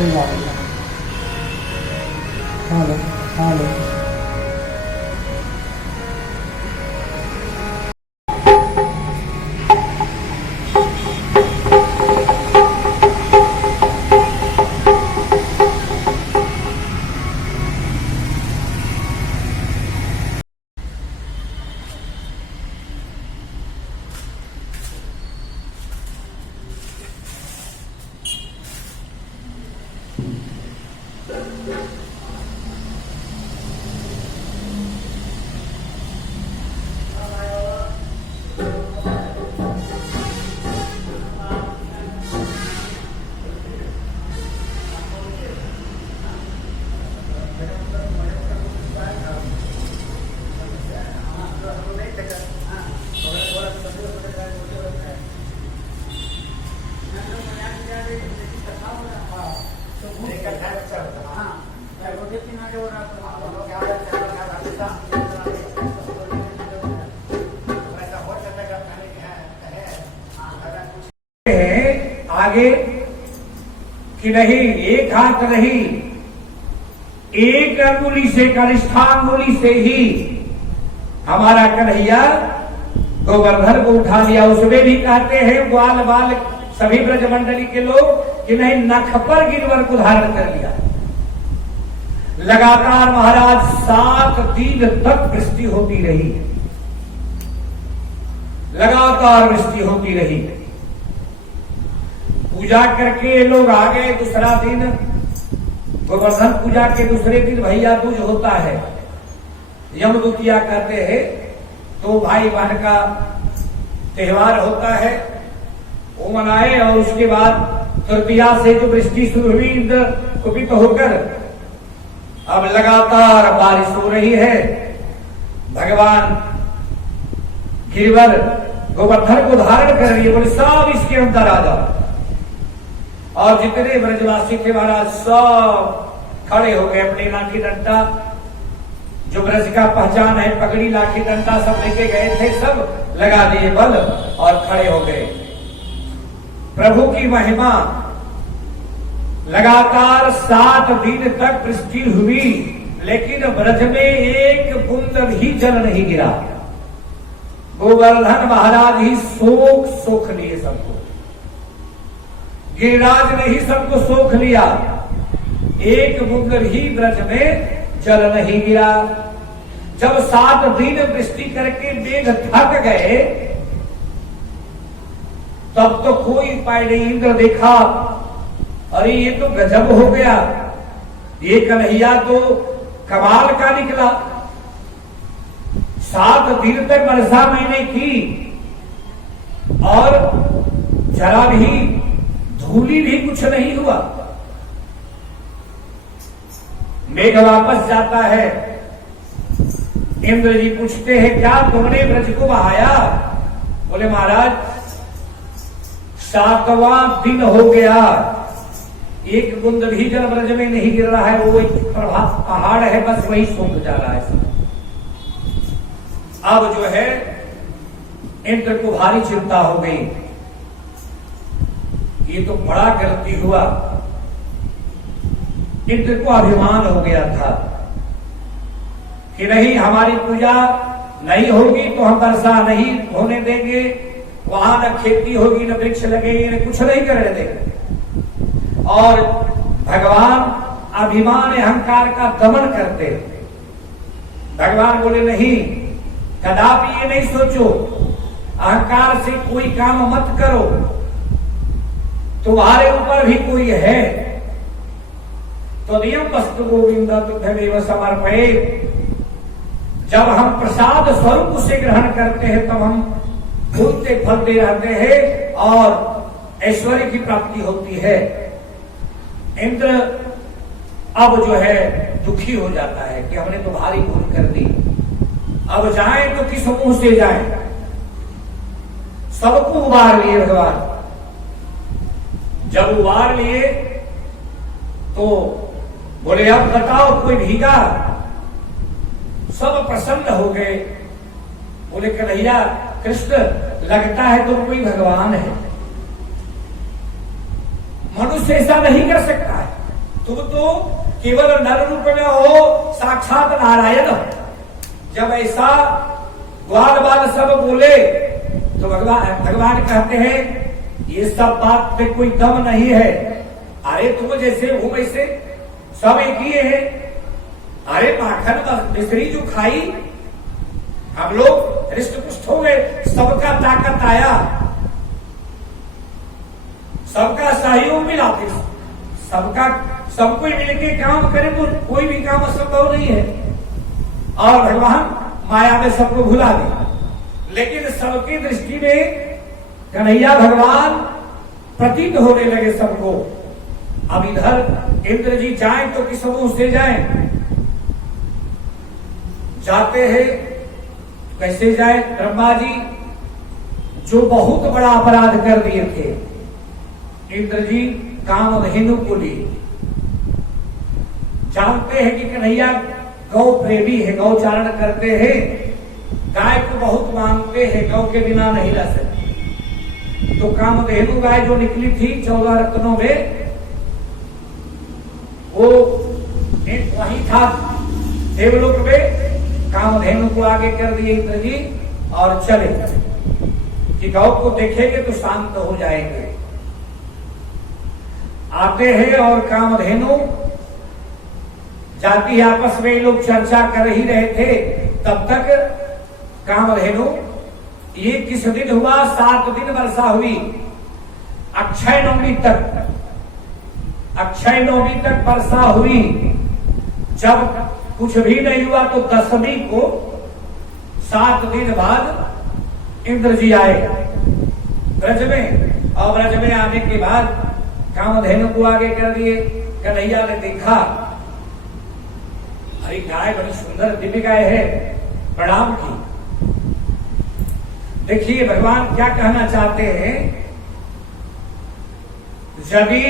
Hello hello. आगे कि नहीं, एक हाथ नहीं, एक अंगुली से, कनिष्ठांगुली से ही हमारा कन्हैया गोवर्धन को उठा लिया। उसमें भी कहते हैं ग्वाल बाल सभी ब्रजमंडली के लोग कि नहीं, नख पर गिरवर को धारण कर लिया। लगातार महाराज 7 दिन तक वृष्टि होती रही, लगातार वृष्टि होती रही। पूजा करके ये लोग आ गए। दूसरा दिन गोवर्धन पूजा के दूसरे दिन भैया दूज होता है, यम द्वितीया कहते हैं। तो भाई बहन का त्योहार होता है, वो मनाए। और उसके बाद तृतीया से जो वृष्टि शुरू हुई, इंद्र कुपित होकर अब लगातार बारिश हो रही है। भगवान गिरिवर गोवर्धन को धारण कर रही है, बोले सब इसके अंदर आ जाओ। और जितने ब्रजवासी थे महाराज सब खड़े हो गए, अपने लाठी डंडा, जो ब्रज का पहचान है, पगड़ी लाठी डंडा सब लेके गए थे, सब लगा दिए बल और खड़े हो गए। प्रभु की महिमा, लगातार 7 दिन तक वृष्टि हुई, लेकिन ब्रज में एक बूंद भी जल नहीं गिरा। गोवर्धन महाराज ही सोख लिए सबको, गिरिराज ने ही सबको सोख लिया। एक बूंद ही ब्रज में जल नहीं गिरा। जब 7 दिन वृष्टि करके मेघ थक गए, तब तो कोई उपाय नहीं। इंद्र देखा, अरे ये तो गजब हो गया, ये कन्हैया तो कमाल का निकला। 7 दिन तक वर्षा मैंने की और जरा भी धूली भी कुछ नहीं हुआ। मेघ वापस जाता है। इंद्र जी पूछते हैं, क्या तुमने ब्रज को बहाया? बोले महाराज 7वां दिन हो गया, एक बूंद भी जल ब्रज में नहीं गिर रहा है। वो एक पहाड़ है, बस वही सूख जा रहा है सब। अब जो है इंद्र को भारी चिंता हो गई, ये तो बड़ा गलती हुआ। इंद्र को अभिमान हो गया था कि नहीं, हमारी पूजा नहीं होगी तो हम वर्षा नहीं होने देंगे, वहां न खेती होगी, न वृक्ष लगेंगे, न कुछ नहीं करने देंगे। और भगवान अभिमान अहंकार का दमन करते। भगवान बोले नहीं, कदापि ये नहीं सोचो, अहंकार से कोई काम मत करो, तुम्हारे ऊपर भी कोई है। तो नियम वस्तु गोविंद तुभ्यमेव समर्पयेत्। जब हम प्रसाद स्वरूप उसे ग्रहण करते हैं, तब हम भूलते फलते रहते हैं और ऐश्वर्य की प्राप्ति होती है। इंद्र अब जो है दुखी हो जाता है कि हमने तो भारी भूल कर दी, अब जाएं तो किस मुंह से जाएं। सबको उबार लिए भगवान। जब उबार लिए तो बोले अब बताओ कोई भीगा? सब प्रसन्न हो गए। बोले कन्हैया कृष्ण, लगता है तुम कोई भगवान है, मनुष्य ऐसा नहीं कर सकता है। तुम तो केवल नर रूप में हो, साक्षात नारायण। जब ऐसा ग्वाल बाल सब बोले तो भगवान कहते हैं ये सब बात में कोई दम नहीं है। अरे तुम जैसे हो वैसे सब एक ही है। अरे माखन मिश्री जो खाई हम लोग हृष्ट पुष्ट हो गए, सबका ताकत आया, सबका सहयोग मिला, फिर सबका सब कोई मिलके काम करे तो कोई भी काम असंभव नहीं है। और भगवान माया में सबको भुला दे, लेकिन सबकी दृष्टि में कन्हैया भगवान प्रतीत होने लगे सबको। अब इधर इंद्र जी जाए तो किस मुंह से जाए, जाते हैं कैसे जाए। ब्रह्मा जी जो बहुत बड़ा अपराध कर दिए थे, इंद्र जी कामधेनु को लिए, जानते हैं कि कन्हैया गौ प्रेमी है, गौ चारण करते हैं, गाय को बहुत मानते हैं, गौ के बिना नहीं रह सकते। तो कामधेनु गाय जो निकली थी 14 रत्नों में, वो एक वही था देवलोक में। कामधेनु को आगे कर दिए इंद्र जी और चले कि गौ को देखेंगे तो शांत हो जाएंगे। आते हैं और कामधेनु जाति आपस में लोग चर्चा कर ही रहे थे। तब तक कामधेनु ये किस दिन हुआ, 7 दिन वर्षा हुई, अक्षय नवमी तक, अक्षय नवमी तक वर्षा हुई। जब कुछ भी नहीं हुआ तो 10वीं को 7 दिन बाद इंद्र जी आए ब्रज में, और ब्रज में आने के बाद कामधेनु को आगे कर दिए। कन्हैया ने देखा अरे गाय बड़ी सुंदर दिव्य गाय है, प्रणाम की। देखिए भगवान क्या कहना चाहते हैं, यदि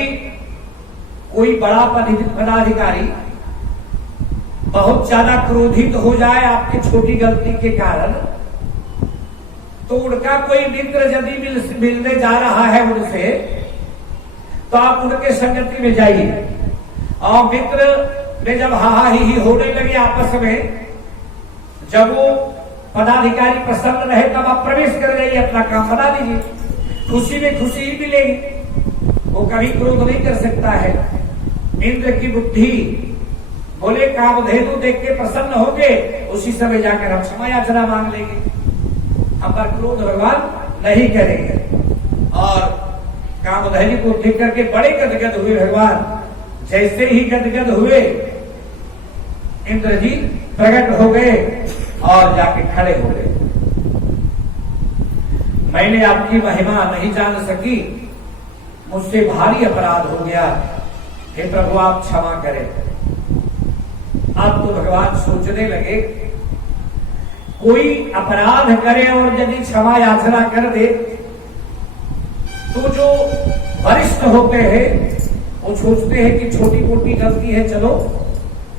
कोई बड़ा पदाधिकारी बहुत ज्यादा क्रोधित हो जाए आपकी छोटी गलती के कारण, तो उनका कोई मित्र यदि मिलने जा रहा है उनसे, तो आप उनके संगति में जाइए। और मित्र में जब हा ही होने लगे आपस में, जब वो पदाधिकारी प्रसन्न रहे तब आप प्रवेश कर जाइए, अपना काम बना दीजिए, खुशी में खुशी ही मिलेगी। वो कभी क्रोध नहीं कर सकता है। इंद्र की बुद्धि बोले कामधेनु देख के प्रसन्न हो गए, उसी समय जाकर हम क्षमा याचना मांग लेंगे, हम पर क्रोध भगवान नहीं करेंगे। और कामधेनु को देख करके बड़े गदगद हुए भगवान। जैसे ही गदगद हुए इंद्र जी प्रकट हो गए और जाके खड़े हो गए। मैंने आपकी महिमा नहीं जान सकी, मुझसे भारी अपराध हो गया, हे प्रभु आप क्षमा करें। अब तो भगवान सोचने लगे कोई अपराध करे और यदि क्षमा याचना कर दे तो जो वरिष्ठ होते हैं वो सोचते हैं कि छोटी मोटी गलती है, चलो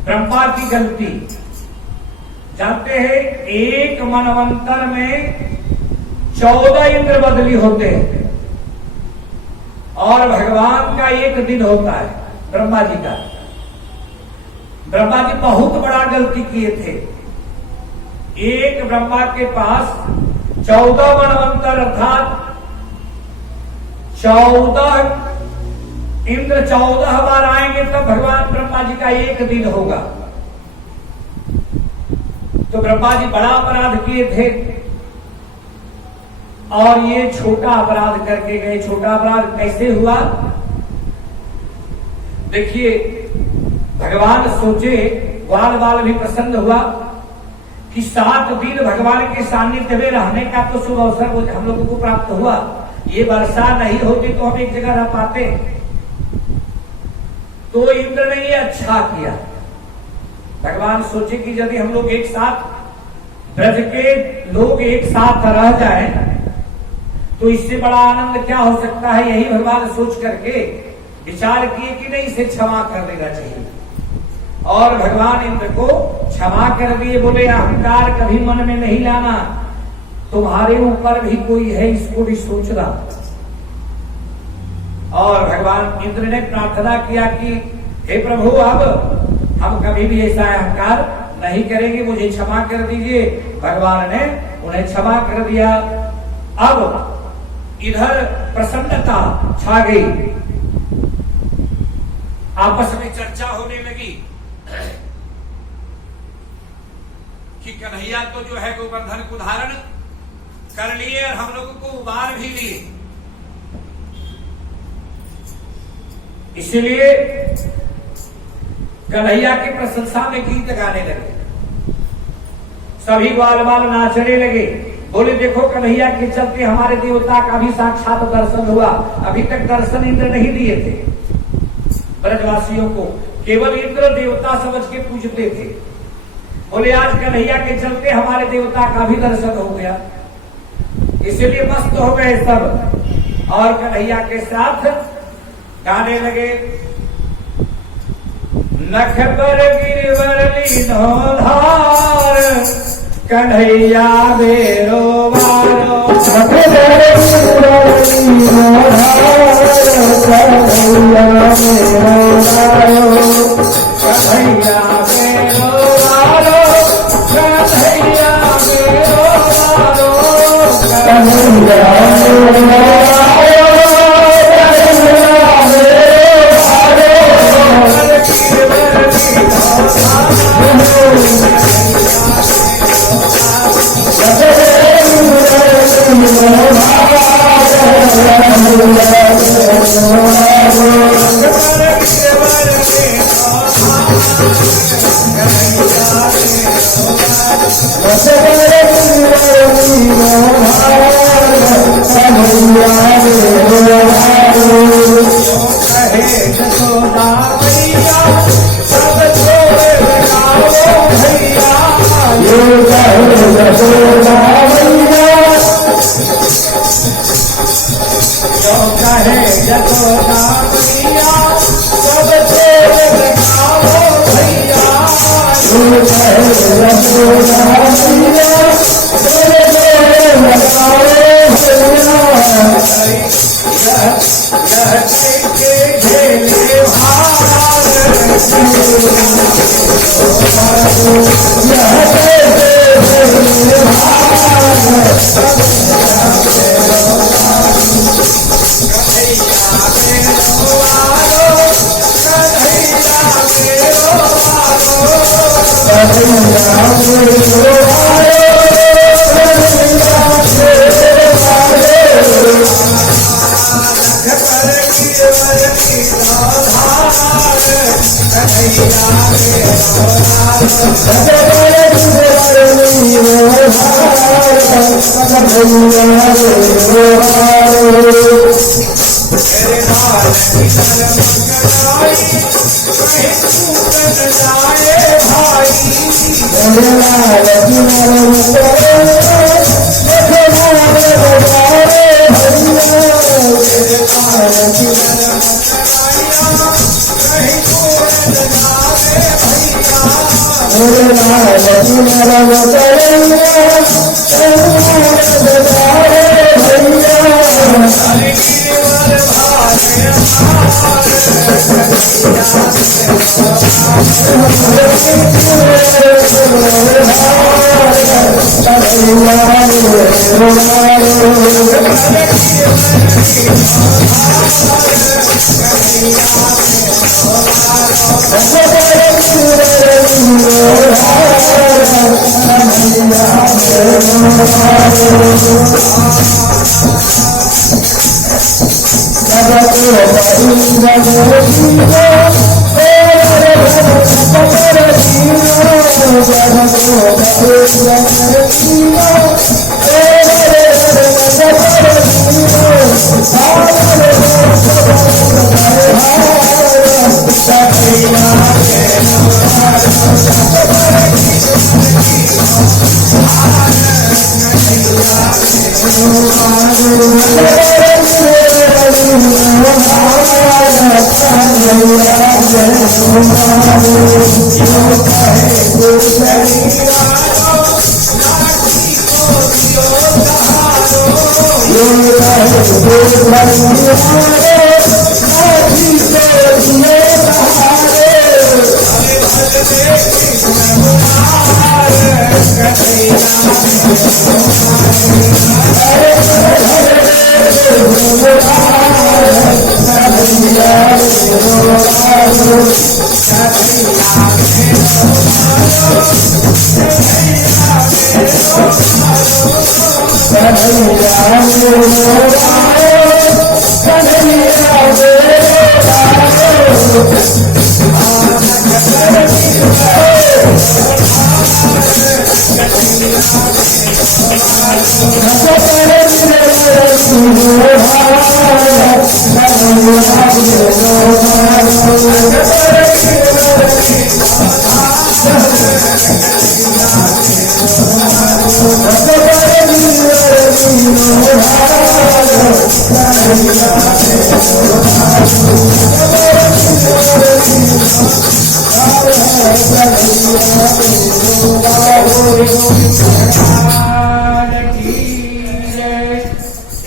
ब्रह्मा की गलती। जानते हैं एक मनवंतर में 14 इंद्र बदली होते हैं और भगवान का एक दिन होता है ब्रह्मा जी का। ब्रह्मा जी बहुत बड़ा गलती किए थे। एक ब्रह्मा के पास 14 मनवंतर अर्थात 14 इंद्र 14 बार आएंगे तब भगवान ब्रह्मा जी का एक दिन होगा। तो ब्रह्मा जी बड़ा अपराध किए थे और ये छोटा अपराध करके गए। छोटा अपराध कैसे हुआ, देखिए भगवान सोचे, ग्वाल बाल भी प्रसन्न हुआ कि 7 दिन भगवान के सानिध्य में रहने का तो शुभ अवसर हम लोगों को प्राप्त हुआ। ये वर्षा नहीं होती तो हम एक जगह रह पाते। तो इंद्र ने ये अच्छा किया। भगवान सोचे कि यदि हम लोग एक साथ, ब्रज के लोग एक साथ रह जाएं तो इससे बड़ा आनंद क्या हो सकता है। यही भगवान सोच करके विचार किए कि नहीं, इसे क्षमा कर देना चाहिए। और भगवान इंद्र को क्षमा कर दिए। बोले अहंकार कभी मन में नहीं लाना, तुम्हारे ऊपर भी कोई है, इसको भी सोचना। और भगवान इंद्र ने प्रार्थना किया कि हे प्रभु अब हम कभी भी ऐसा अहंकार नहीं करेंगे, मुझे क्षमा कर दीजिए। भगवान ने उन्हें क्षमा कर दिया। अब इधर प्रसन्नता छा गई, आपस में चर्चा होने लगी कि कन्हैया तो जो है गोवर्धन को धारण कर लिए और हम लोगों को उबार भी लिए, इसीलिए कन्हैया की प्रशंसा में गीत गाने लगे, सभी ग्वाल बाल नाचने लगे। बोले देखो कन्हैया के चलते हमारे देवता का भी साक्षात दर्शन हुआ, अभी तक दर्शन इंद्र नहीं दिए थे ब्रजवासियों को, केवल इंद्र देवता समझ के पूजते थे। बोले आज कन्हैया के चलते हमारे देवता का भी दर्शन हो गया, इसलिए मस्त हो गए सब और कन्हैया के साथ गाने लगे। नख पर गिरवर लीनो धार कन्हैया मेरो बारो, नख पर गिरवर लीनो धार कन्हैया मेरो बारो, कन्हैया मेरो बारो, कन्हैया मेरो बारो, कन्हैया मेरो बारो।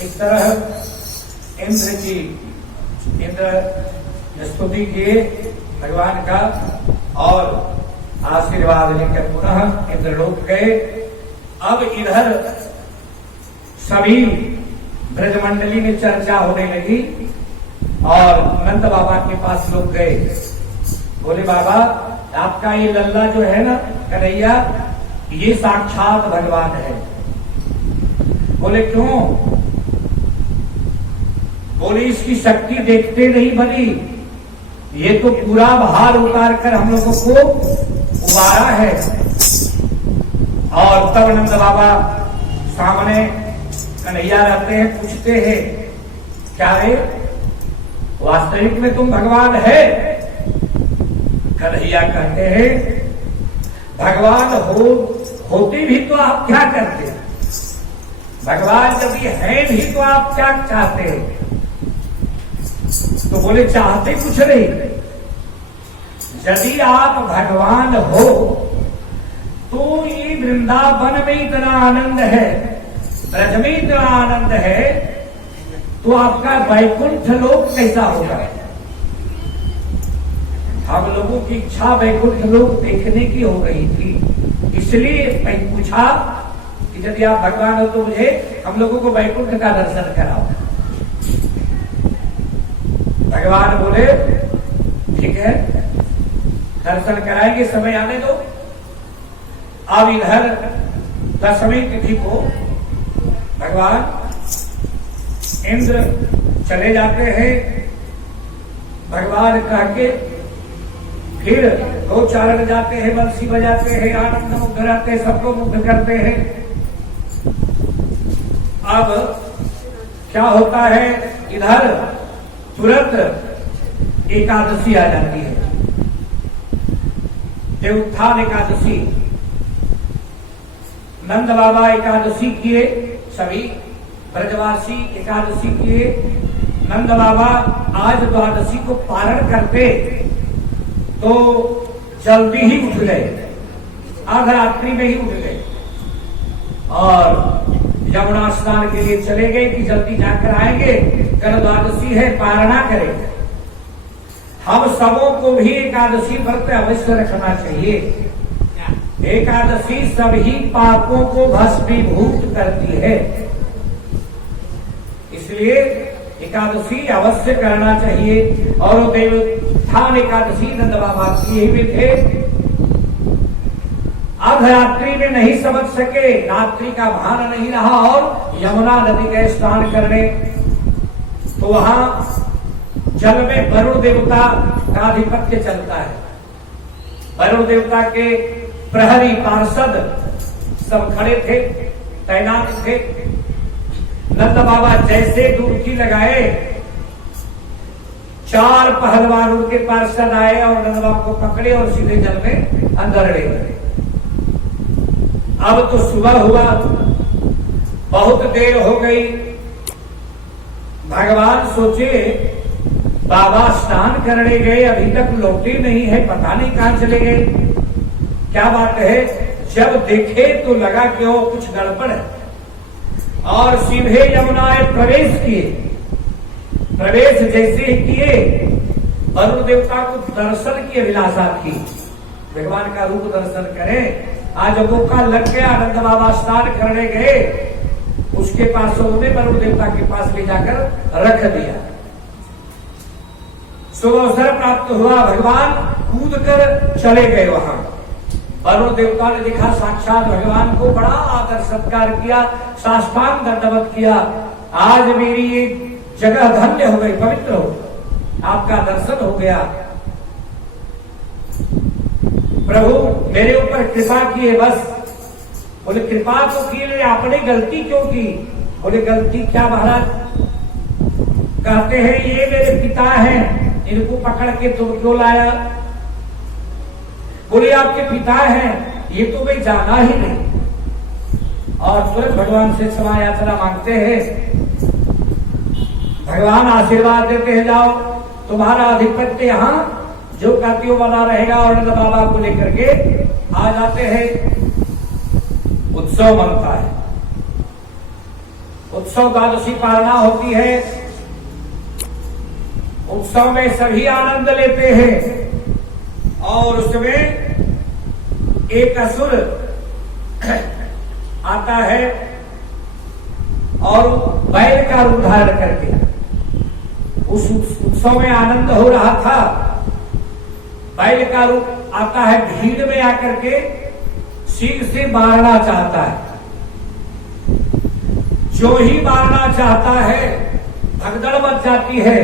इस तरह इंद्र स्तुति किए भगवान का और आशीर्वाद लेकर पुनः इंद्रलोक गए। अब इधर सभी ब्रजमंडली में चर्चा होने लगी और नंद बाबा के पास लोग गए। बोले बाबा आपका ये लल्ला जो है ना कन्हैया, ये साक्षात भगवान है। बोले क्यों? बोले इसकी शक्ति देखते नहीं बनी, ये तो पूरा भार उतार कर हम लोगों को उबारा है। और तब नंद बाबा सामने कन्हैया रहते हैं, पूछते हैं क्या रे वास्तविक में तुम भगवान है? कन्हैया कहते हैं भगवान होते भी तो आप क्या करते? भगवान जब ये है भी तो आप क्या चाहते हैं? तो बोले चाहते कुछ नहीं, यदि आप भगवान हो तो ये वृंदावन में इतना आनंद है, ब्रज में इतना आनंद है, तो आपका वैकुंठ लोक कैसा होगा? हम लोगों की इच्छा वैकुंठ लोक देखने की हो रही थी, इसलिए मैं पूछा कि यदि आप भगवान हो तो मुझे हम लोगों को वैकुंठ का दर्शन कराओ। भगवान बोले ठीक है दर्शन कराएंगे, समय आने दो। अब इधर दशमी तिथि को भगवान इंद्र चले जाते हैं। भगवान कह के फिर दो चारण जाते हैं, बंसी बजाते हैं, आनंद मुग्ध रहते हैं, सबको मुग्ध करते हैं। अब क्या होता है, इधर तुरंत एकादशी आ जाती है, देवोत्थान एकादशी। नंद बाबा एकादशी किए, सभी ब्रजवासी एकादशी किए। नंद बाबा आज द्वादशी को पारण करते तो जल्दी ही उठ गए, आधा रात्रि में ही उठ गए और यमुना स्नान के लिए चले गए कि जल्दी जाकर आएंगे, कल द्वादशी है, पारणा करेंगे। हम सबों को भी एकादशी व्रत अवश्य रखना चाहिए। एकादशी सभी पापों को भस्मीभूत करती है, इसलिए एकादशी अवश्य करना चाहिए। और देवोत्थान एकादशी नंद बाबा किए हुए थे। अर्धरात्रि में नहीं समझ सके, रात्रि का भान नहीं रहा और यमुना नदी गए स्नान करने, तो वहां जल में वरुण देवता का आधिपत्य चलता है। वरुण देवता के प्रहरी पार्षद सब खड़े थे, तैनात थे। नंद बाबा जैसे डुबकी लगाए, 4 पहलवान उनके पार्षद आए और नंद बाबा को पकड़े और सीधे जल में अंदर ले गए। अब तो सुबह हुआ, बहुत देर हो गई। भगवान सोचे बाबा स्नान करने गए, अभी तक लौटे नहीं है, पता नहीं कहां चले गए, क्या बात है। जब देखे तो लगा कि वो कुछ गड़बड़ है और सीधे यमुना में प्रवेश किए। प्रवेश जैसे ही किए, वरुण देवता को दर्शन की अभिलाषा थी, भगवान का रूप दर्शन करें। आज मौका लग गया, नंद बाबा स्नान करने गए, उसके पास उन्होंने वरुण देवता के पास ले जाकर रख दिया। शुभ अवसर प्राप्त हुआ, भगवान कूद कर चले गए वहां। वरुण देवता ने देखा साक्षात भगवान को, बड़ा आदर सत्कार किया, साष्टांग दंडवत किया। आज मेरी ये जगह धन्य हो गई, पवित्र हो, आपका दर्शन हो गया। प्रभु मेरे ऊपर कृपा किए बस। बोले कृपा तो की नहीं, आपने गलती क्यों की? बोले गलती क्या महाराज? कहते हैं ये मेरे पिता हैं, इनको पकड़ के तुम क्यों लाया? बोले आपके पिता हैं, ये तो मैं जाना ही नहीं। और तुरंत भगवान से क्षमा याचना मांगते हैं। भगवान आशीर्वाद देते हैं, जाओ तुम्हारा अधिपत्य यहाँ जो कहती हो बना रहेगा। और नंद बाबा को लेकर के आ जाते हैं। उत्सव बनता है, उत्सव द्वादशी पालना होती है। उत्सव में सभी आनंद लेते हैं और उसमें एक असुर आता है और बैल का रूप धारण करके उस उत्सव में आनंद हो रहा था। बैल का रूप आता है, भीड़ में आकर के सिर से मारना चाहता है। जो ही मारना चाहता है भगदड़ मच जाती है।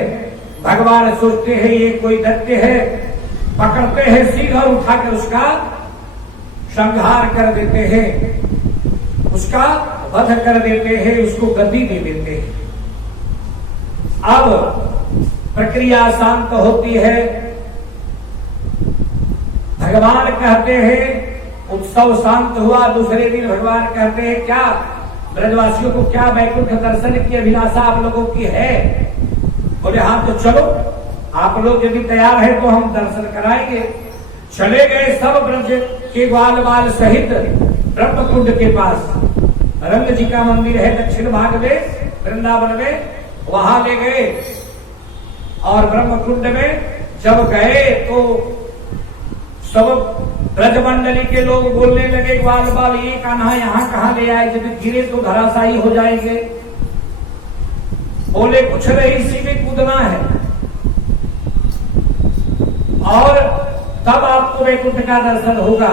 भगवान सोचते हैं ये कोई दैत्य है, पकड़ते हैं सिर और उठाकर उसका संहार कर देते हैं, उसका वध कर देते हैं, उसको गद्दी दे देते हैं। अब प्रक्रिया शांत होती है। भगवान कहते हैं उत्सव शांत हुआ। दूसरे दिन भगवान कहते हैं क्या ब्रजवासियों को क्या वैकुंठ दर्शन की अभिलाषा आप लोगों की है? बोले हाँ तो चलो, आप लोग यदि तैयार है तो हम दर्शन कराएंगे। चले गए सब ब्रज के ग्वाल बाल सहित ब्रह्म कुंड के पास। रंग जी का मंदिर है दक्षिण भाग में वृंदावन में, वहां ले गए। और ब्रह्म कुंड में जब गए तो सब ब्रजमंडली के लोग बोलने लगे, ग्वाल बाल ये कान्हा यहाँ कहाँ ले आए, जब गिरे तो धराशायी हो जाएंगे। बोले कुछ नहीं, सीधे कूदना है और तब आपको वैकुंठ का दर्शन होगा।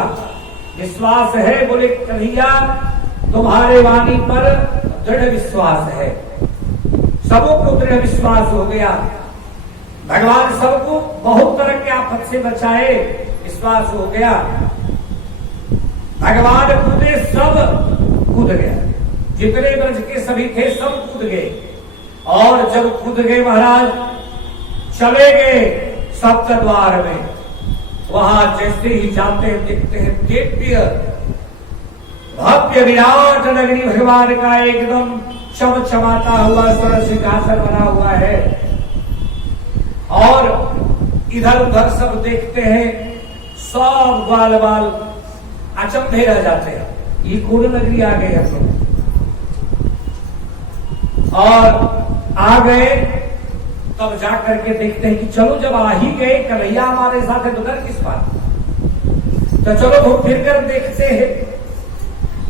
विश्वास है? बोले कन्हैया तुम्हारे वाणी पर दृढ़ विश्वास है। सबों को दृढ़ विश्वास हो गया। भगवान सबको बहुत तरह के आफत से बचाए, विश्वास हो गया। भगवान कूदे, सब कूद गया, जितने ब्रज के सभी थे सब कूद गए। और जब कूद गए महाराज, चले गए सप्त द्वार में। वहां जैसे ही जाते हैं देखते हैं दिव्य भव्य विराट नगरी भगवान का एकदम चमचमाता हुआ स्वर्ण सिंहासन बना हुआ है। और इधर उधर सब देखते हैं, सब ग्वाल बाल अचंभे रह जाते हैं, ये कौन नगरी आ गए हम लोग। और आ गए तब जाकर के देखते हैं कि चलो जब आ ही गए, कन्हैया हमारे साथ है तो डर किस बात, तो चलो घूम फिर कर देखते हैं।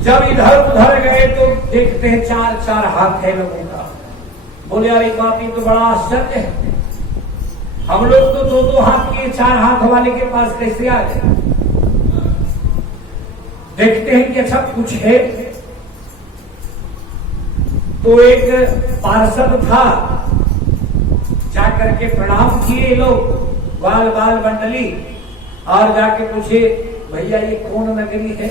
जब इधर उधर गए तो देखते हैं चार चार हाथ है लोगों का। बोले यार एक बात, ये तो बड़ा आश्चर्य है, हम लोग तो दो दो हाथ के, चार हाथ वाले के पास कैसे आ गए? देखते हैं कि अच्छा कुछ है। तो एक पार्षद था, जाकर के प्रणाम किए लोग बाल बाल मंडली, और जाके पूछे भैया ये कौन नगरी है?